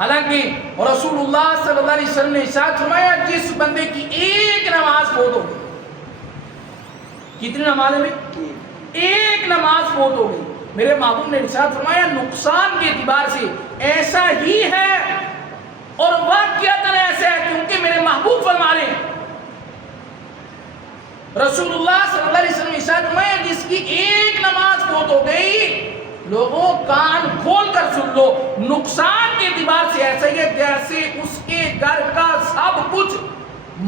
حالانکہ رسول اللہ صلی اللہ علیہ وسلم نے ارشاد فرمایا جس بندے کی ایک نماز فوت ہو گئی، کتنی نمازیں میں؟ ایک نماز فوت ہو گئی، میرے محبوب نے ارشاد فرمایا نقصان کے اعتبار سے ایسا ہی ہے، اور واقعتاً ایسا ہے، کیونکہ میرے محبوب فرما رہے ہیں، رسول اللہ صلی اللہ علیہ وسلم ارشاد فرمایا جس کی ایک نماز فوت ہو گئی، لوگوں کان کھول کر سن لو، نقصان کے اعتبار سے ایسا ہی ہے جیسے اس کے گھر کا سب کچھ،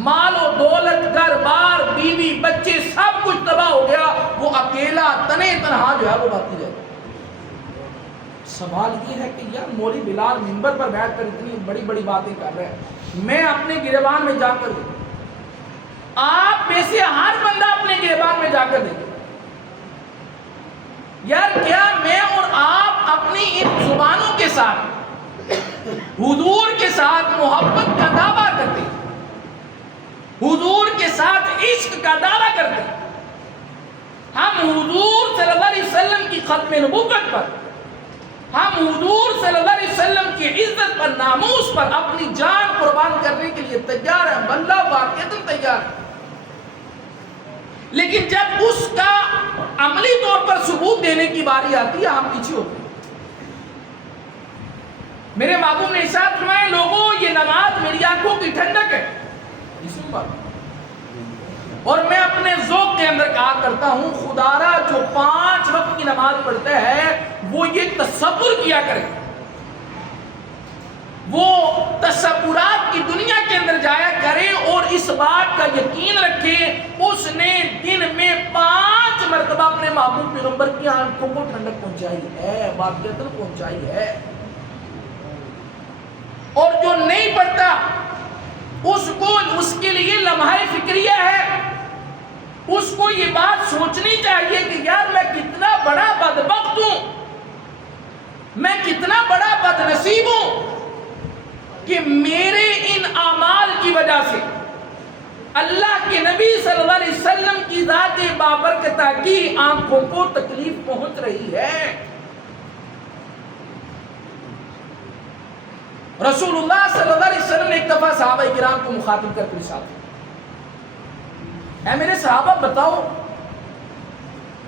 مال و دولت، گھر بار، بیوی بچے سب کچھ تباہ ہو گیا، وہ اکیلا تنے تنہا جو ہے وہ باقی رہ گیا۔ سوال یہ ہے کہ یار مولوی بلال منبر پر بیٹھ کر اتنی بڑی بڑی باتیں کر رہے ہیں، میں اپنے گریبان میں جا کر دیکھوں، آپ میں سے ہر بندہ اپنے گریبان میں جا کر دیکھیں، یار کیا میں اور آپ اپنی ان زبانوں کے ساتھ حضور کے ساتھ محبت کا دعویٰ کرتے ہیں، حضور کے ساتھ عشق کا دعویٰ کرتے ہیں، ہم حضور صلی اللہ علیہ وسلم کی ختم نبوت پر، ہم حضور صلی اللہ علیہ وسلم کی عزت پر، ناموس پر اپنی جان قربان کرنے کے لیے تیار ہیں، واللہ واقعتاً تیار ہیں، لیکن جب اس کا عملی طور پر ثبوت دینے کی باری آتی ہے ہم پیچھے ہوتے ہیں۔ میرے محبوب نے ارشاد فرمایا لوگوں یہ نماز میری آنکھوں کی ٹھنڈک ہے، اور میں اپنے ذوق کے اندر کہا کرتا ہوں خدارا جو 5 وقت کی نماز پڑھتا ہے وہ یہ تصور کیا کرے، وہ تصورات کی دنیا کے اندر جایا کرے اور اس بات کا یقین رکھے اس نے دن میں 5 مرتبہ اپنے محبوب پیغمبر کی آنکھوں کو ٹھنڈک پہنچائی ہے، واقعتاً پہنچائی ہے۔ اور جو نہیں پڑھتا اس کے لیے لمحہ فکریہ ہے، اس کو یہ بات سوچنی چاہیے کہ یار میں کتنا بڑا بدبخت ہوں، میں کتنا بڑا بد نصیب ہوں کہ میرے ان اعمال کی وجہ سے اللہ کے نبی صلی اللہ علیہ وسلم کی ذات بابرکتہ کی آنکھوں کو تکلیف پہنچ رہی ہے۔ رسول اللہ صلی اللہ علیہ وسلم نے ایک دفعہ صحابہ کرام کو مخاطب کر کے ارشاد اے میرے صحابہ بتاؤ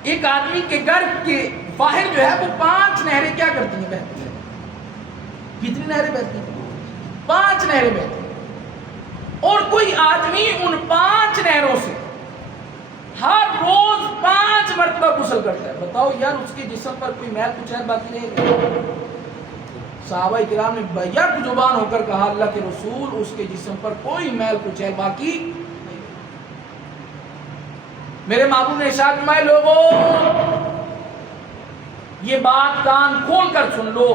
ایک آدمی کے گھر کے باہر جو ہے وہ 5 نہریں کیا کرتی ہیں؟ بہتی ہیں۔ کتنی نہریں بہتی ہیں؟ 5 نہریں بہتی ہیں، اور کوئی آدمی ان 5 نہروں سے ہر روز 5 مرتبہ غسل کرتا ہے، بتاؤ یار اس کے جسم پر کوئی میل کچھ باقی رہے گا؟ صحابہ کرام نے بیک زبان ہو کر کہا اللہ کے رسول اس کے جسم پر کوئی میل کچھ باقی نہیں۔ میرے محبوب نے ارشاد فرمایا لوگوں یہ بات کان کھول کر سن لو،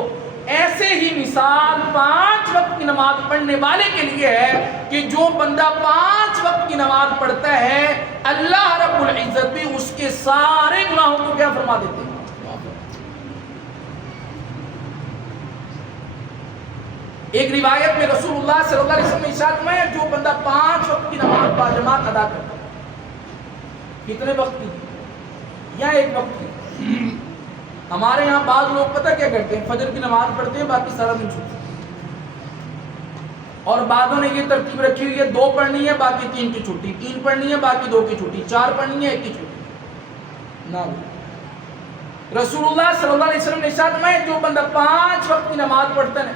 ایسے ہی مثال 5 وقت کی نماز پڑھنے والے کے لیے ہے کہ جو بندہ 5 وقت کی نماز پڑھتا ہے اللہ رب العزت بھی اس کے سارے گناہوں کو کیا فرما دیتے ہیں۔ ایک روایت میں رسول اللہ صلی اللہ علیہ وسلم نے ارشاد فرمایا جو بندہ 5 وقت کی نماز باجماعت ادا کرتا ہے، کتنے وقت کی؟ یا ایک وقت کی؟ ہمارے یہاں بعض لوگ پتہ کیا کرتے ہیں فجر کی نماز پڑھتے ہیں باقی سارا دن چھوٹتے ہیں، اور بعضوں نے یہ ترتیب رکھی ہوئی ہے 2 پڑھنی ہے باقی 3 کی چھٹی، 3 پڑھنی ہے باقی 2 کی چھٹی، 4 پڑھنی ہے 1 کی چھٹی۔ نہ رسول اللہ صلی اللہ علیہ وسلم نے ارشاد فرمایا جو بندہ 5 وقت کی نماز پڑھتا ہے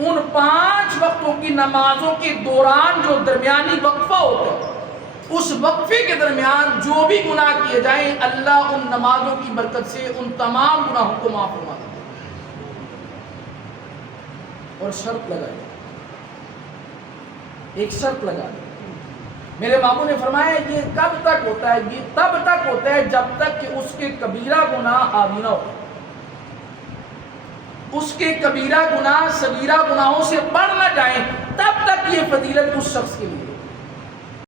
ان 5 وقتوں کی نمازوں کے دوران جو درمیانی وقفہ ہوتا ہے اس وقفے کے درمیان جو بھی گناہ کیے جائیں اللہ ان نمازوں کی برکت سے ان تمام گناہوں کو معاف فرما دیتا ہے۔ اور شرط لگائی، ایک شرط لگا دی، میرے ماموں نے فرمایا یہ کب تک ہوتا ہے؟ یہ تب تک ہوتا ہے جب تک کہ اس کے کبیرہ گناہ حاوی نہ ہو، اس کے کبیرہ گناہ صغیرہ گناہوں سے بڑھ نہ جائیں، تب تک یہ فضیلت اس شخص کے لیے۔